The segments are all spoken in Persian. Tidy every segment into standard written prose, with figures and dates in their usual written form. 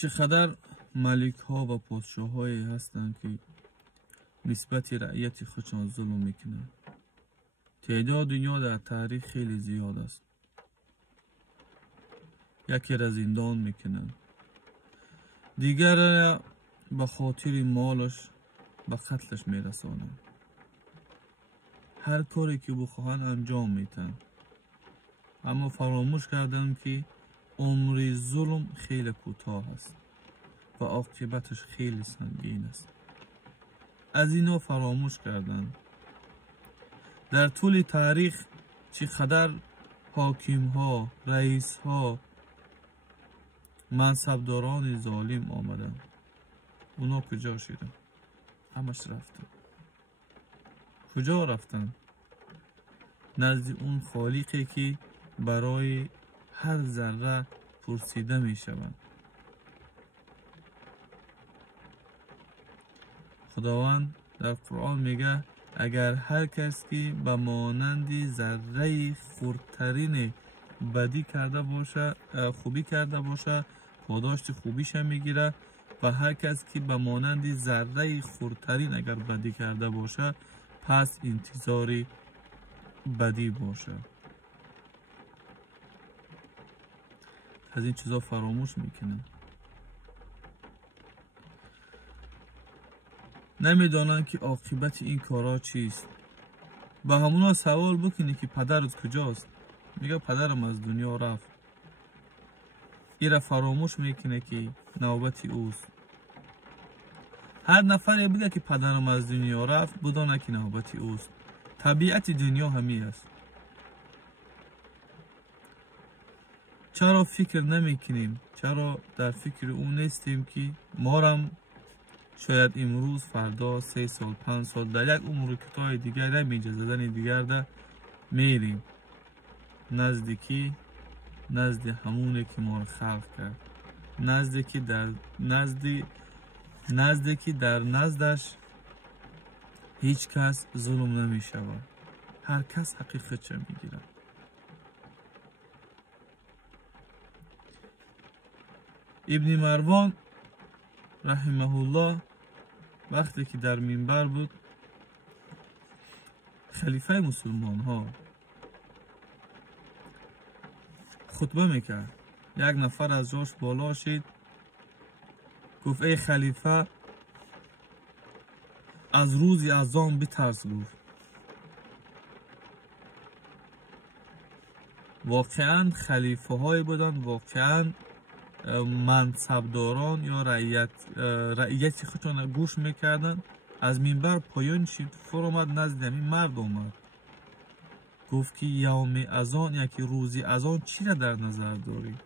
چقدر ملک ها و پادشاه هایی هستند که نسبت رعیت خودشان ظلم میکنند. تعداد اینها در تاریخ خیلی زیاد است. یکی را زندان میکنند، دیگر را به خاطر مالش به قتلش میرسانند. هر کاری که بخواهند انجام میتن، اما فراموش کردند که عمر ظلم خیلی کوتاه است و عاقبتش خیلی سنگین است. از اینا فراموش کردند. در طول تاریخ چقدر حاکم ها، رئیس ها، منصبداران ظالم آمدند. اونا کجا شدند؟ همش رفتند. کجا رفتند؟ نزد اون خالقی که برای هر ذره پرسیده می شوند. خداوند در قرآن میگه اگر هر کس که به مانند ذره خردترین بدی کرده باشه، خوبی کرده باشه، پاداش خوبیش میگیره، و هر کس که به مانند ذره خردترین اگر بدی کرده باشه پس انتظار بدی باشه. از این چیزا فراموش میکنن. نمیدانن که عاقبت این کارا چیست. با همونا سوال بکنی که پدرت کجاست؟ میگه پدرم از دنیا رفت. ایره فراموش میکنه که نوبت اوست. هر نفر بگه که پدرم از دنیا رفت بدانه که نوبت اوست. طبیعت دنیا همی است. چرا فکر نمی کنیم؟ چرا در فکر اون نیستیم که ما هم شاید امروز، فردا، 3 سال، 5 سال در یک عمر کوتاه دیگر نمیجه زدن دیگر ده میریم نزدیکی نزد همونه که ما رو خلق کرد، نزدیکی در نزدش هیچ کس ظلم نمی شود. هر کس حقیقتش میگیرد. ابن مروان رحمه الله وقتی که در منبر بود خلیفه مسلمان ها خطبه میکرد. یک نفر از جاش بالا شد، گفت ای خلیفه از روز اذان بترس. گفت واقعا خلیفه های بودن، واقعا منصبداران یا رعیت خودشان گوش میکردن. از منبر پایین شد، فرامد نزد همین مرد آمد، گفت که یوم اذان یکی روزی اذان چی را در نظر داری؟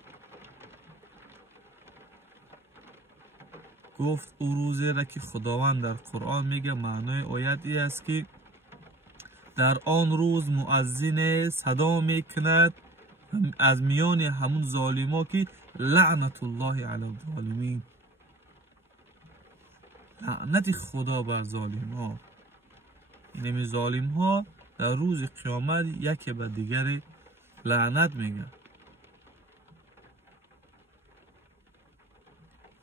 گفت او روزی را که خداوند در قرآن میگه معنای آیت ای است که در آن روز مؤذن صدا میکند از میان همون ظالما که لعنت الله علی الظالمین، لعنت خدا بر ظالم ها. این ظالم ها در روز قیامت یکی به دیگر لعنت میگه.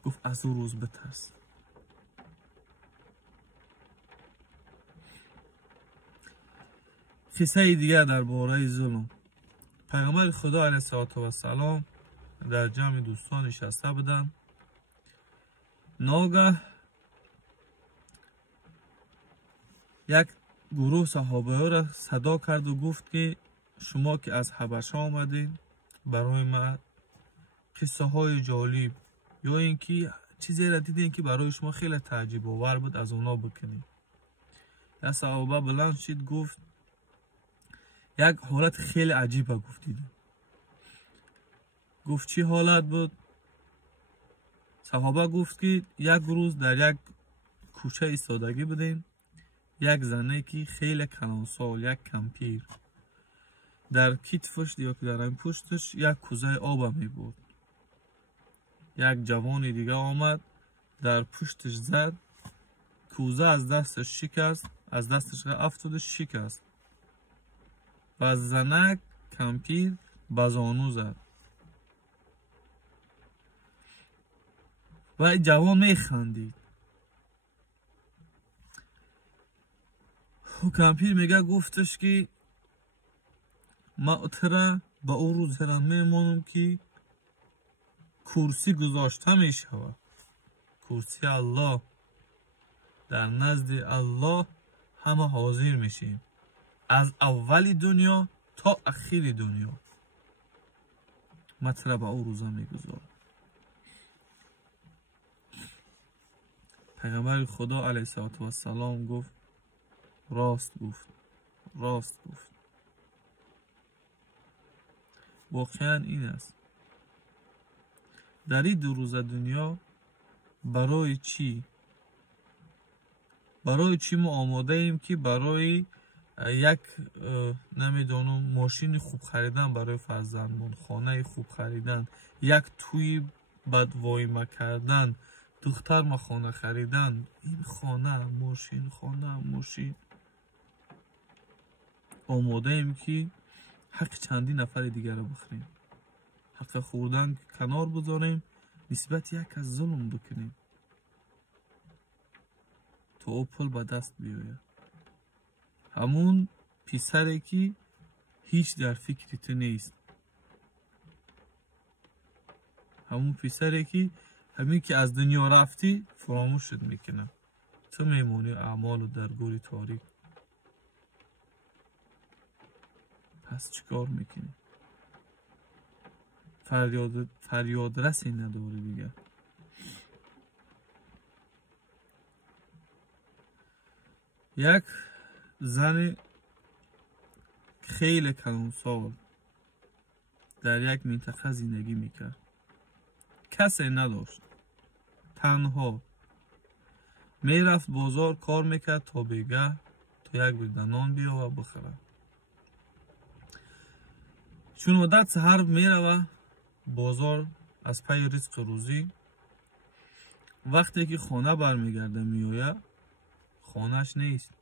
گفت از او روز بترس. قصه دیگر درباره ظلم. پیغمبر خدا علیه السلام در جمع دوستان نشسته بودند. ناگه یک گروه صحابه ها را صدا کرد و گفت که شما که از حبشه آمدین برای ما قصه های جالب یا اینکه چیزی را دیدین که برای شما خیلی تعجب آور بود از اونا بکنید. یک صحابه بلند شد گفت یک حالت خیلی عجیبه گفتید. گفت چی حالت بود؟ صحابه گفت که یک روز در یک کوچه ایستادگی بودیم. یک زنه که خیلی کلانسال، یک کمپیر، در کتفش یا در این پشتش یک کوزه آب می بود. یک جوان دیگه آمد در پشتش زد، کوزه از دستش شکست، از دستش افتاد شکست و زنه کمپیر به زانو زد. و جوان میخندید. کمپیر میگه گفتش که ما اتره با او روز هرم میمونم که کرسی گذاشته میشود. کرسی الله، در نزد الله همه حاضر میشیم، از اول دنیا تا اخیر دنیا. مطلب او روزا میگذارم. پیغمبر خدا علیه السلام گفت راست گفت، راست گفت. واقعا این است. در این 2 روز دنیا برای چی ما آماده ایم که برای یک نمیدونم ماشین خوب خریدن برای فرزندمون، خانه خوب خریدن، یک توی بد وایمه کردن، دختر ما خانه خریدن، این خانه ماشین آماده ایم که حق چندی نفر دیگر رو بخوریم، حق خوردن کنار بذاریم، نسبت یک از ظلم بکنیم تا او پول به دست بیاید. همون پسری که هیچ در فکر تو نیست، همون پسری که همین که از دنیا رفتی فراموشت میکنه، تو میمونی اعمال و در گوری تاریک. پس چیکار میکنی؟ فریاد رسی نداری دیگه. یک زن خیلی کلانسال در یک منطقه زندگی میکرد. کسی نداشت، تنها میرفت بازار کار میکرد تا بگه تا یک بریده نان بیا و بخوره. چون عادت سحر میروه بازار از پی رزق روزی، وقتی که خانه برمیگرده میآید خانهش نیست.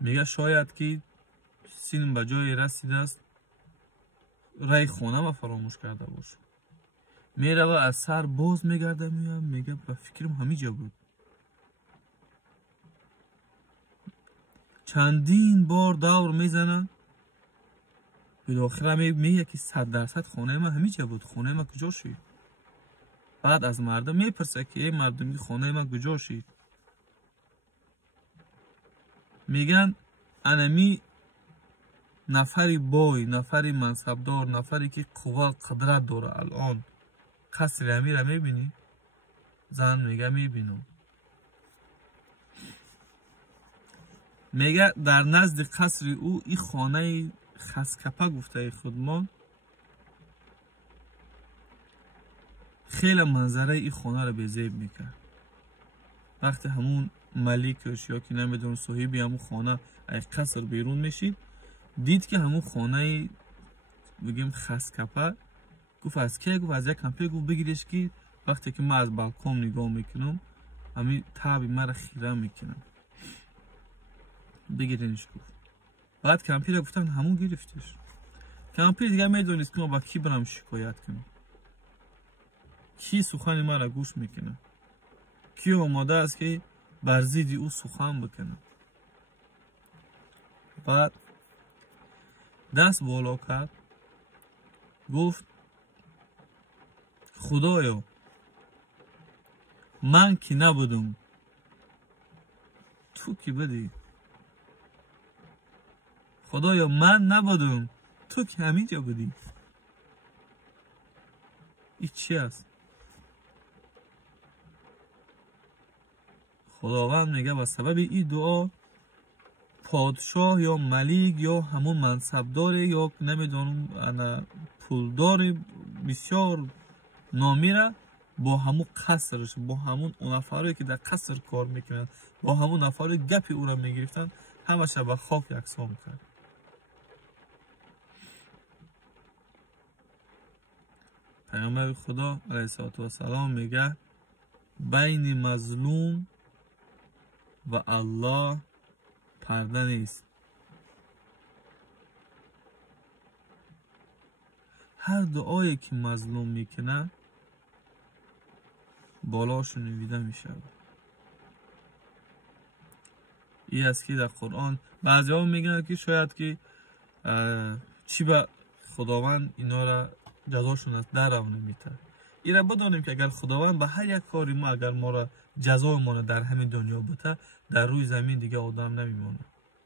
میگه شاید که سین به جای رسیده است، رای خانه ما فراموش کرده باشه. میروه از سر باز میگرده میاد، میگه به فکرم همینجا بود. چندین بار دور میزنه، بالاخره میگه که 100% خانه ما همینجا بود، خانه ما کجا شد؟ بعد از مردم میپرسه که ای مردمی خانه ما کجا شد؟ میگن انمی نفری بای، نفری منصبدار، نفری که قوه قدرت داره الان قصر امیر میبینی؟ زن میگه میبینم. میگه در نزد قصر او این خانه خسکپه گفته خودمان خیلی منظره این خانه رو بزیب میکرد. وقتی همون ملیکش یا که نمیدون صاحبی همون خانه از قصر بیرون میشید، دید که همون خانه بگیم خسکپه، گفت از که؟ گفت از یک کمپیر. گفت بگیرش که وقتی که من از بالکن نگاه میکنم همین تابی مرا خیره میکنم، بگیرنش. گفت بعد کمپیر گفتن همون گرفتش. کمپیر دیگه میدونست که ما با کی برم شکایت کنم، کی سخن ما را گوش میکنه، کی آماده است که بر ضد او سخن بکنه. بعد دست بالا کرد، گفت خدایا من که نبودم تو که بدی، خدایا من نبودم تو که همینجا بودی. این چی است؟ خداوند میگه با سبب این دعا پادشاه یا ملیک یا همون منصبدار یا نمیدونم پولدار بسیار نامی را با همون قصرش، با همون اون نفرایی که در قصر کار میکنن، با همون نفرایی گپی او را میگرفتن، همش به خاک یکسان کرد. پیامبر خدا علیه السلام میگه بین مظلوم و الله پرده نیست. هر دعایی که مظلوم میکنه بالاشون نویده می شود. این است که در قرآن بعضی ها میگن که شاید که چی به خداوند اینا را جزاشون از در رو نمیته. این را بدانیم که اگر خداوند به هر یک کاری ما اگر ما را جزای ما در همین دنیا بوده، در روی زمین دیگه آدم نمیمونه،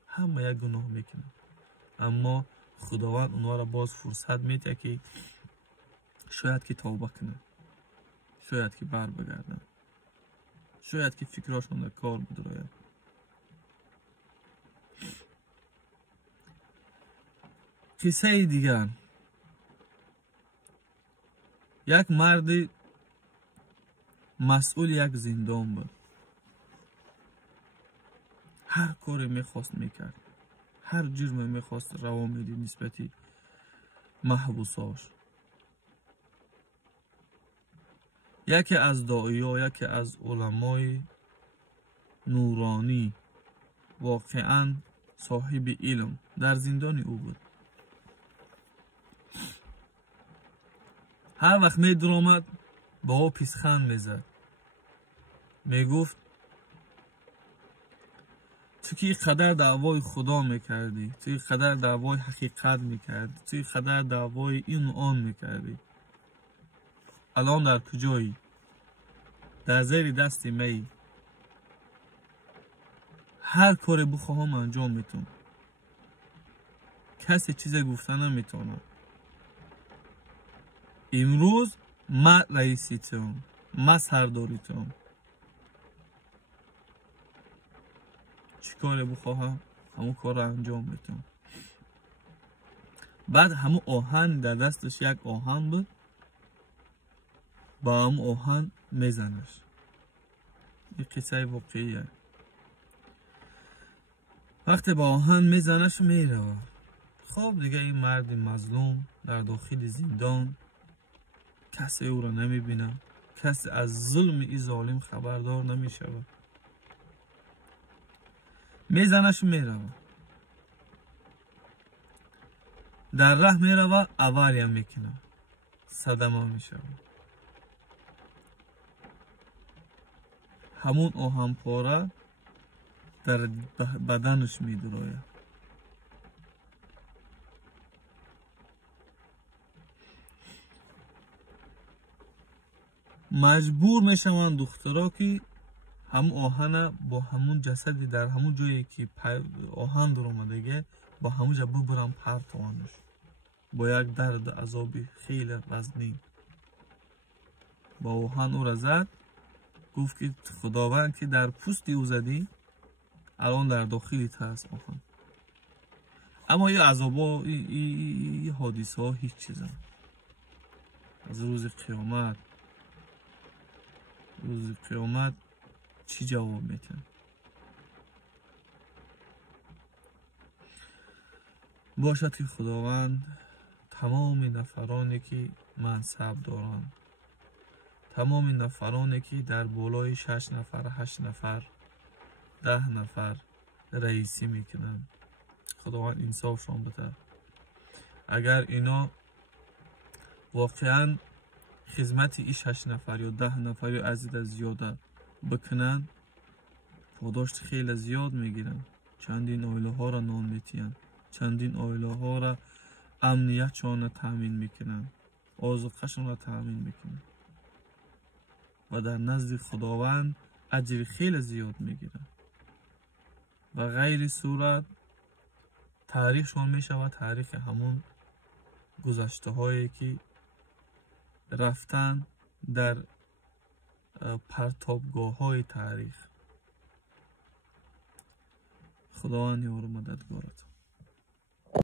همه یک گناه میکنه، اما خداوند اونها را باز فرصت میده که شاید که توبه کنه، شاید که بر بگردن، شاید که فکراشون در کار بدراید. قصه دیگر، یک مرد مسئول یک زندان بود. هر کاری میخواست میکرد، هر جرمی میخواست روا میدید نسبتی محبوساش. یکی از داعیا، یکی از علمای نورانی، واقعا صاحب علم، در زندان او بود. هر وقت می درآمد با او پیسخند میزد، میگفت تو که قدر دعوای خدا میکردی، تو قدر دعوای حقیقت میکردی، تو قدر دعوای این و آن میکردی، الان در کجایی؟ در زیر دست می، هر کاری بخواهم انجام میتونم، کسی چیزی گفته نمیتونه. امروز من رئیسیتم، من سرداریتم، چی کاری بخواهم همون کار را انجام میتونم. بعد همون آهن در دستش یک آهن بود، با همون آهن میزنش. این قصه واقعیه. وقتی با آهن میزنش میره. خب دیگه این مرد مظلوم در داخل زندان، کسی او را نمیبینه، کسی از ظلم این ظالم خبردار نمیشود. میزنش میره، در راه میره، اولیم میکنه، صدمه میشه، همون آهن پاره در بدنش میدراید. مجبور میشوند دخترها که همون آهن با همون جسدی در همون جایی که آهن در اومدگه با همون جا ببرن پرتوانش، با یک درد عذابی خیلی وزنی. با آهن او را زد، گفت که خداوند که در پوستی او زدی، الان در داخلی هست آهن. اما این عذابا، این حادثه ها هیچ چیزن. از روز قیامت چی جواب میتن؟ باشد که خداوند تمام نفرانی که منصب دارند، تمام نفرانی که در بالای 6 نفر، 8 نفر، 10 نفر رئیسی میکنن، خداوند انصافشان بده. اگر اینا واقعا خدمت این 6 نفر یا 10 نفر یا از زیاده بکنن، پاداش خیلی زیاد میگیرن. چندین عائله ها را نان میتین، چندین عائله ها را امنیتشان را تامین میکنن، آذوقه‌شان را تامین میکنن و در نزد خداوند اجر خیلی زیاد میگیرن. و غیر صورت تاریخشان میشود تاریخ همون گذشته هایی که رفتن در پرتابگاه های تاریخ. خداوند یار و مددگارت.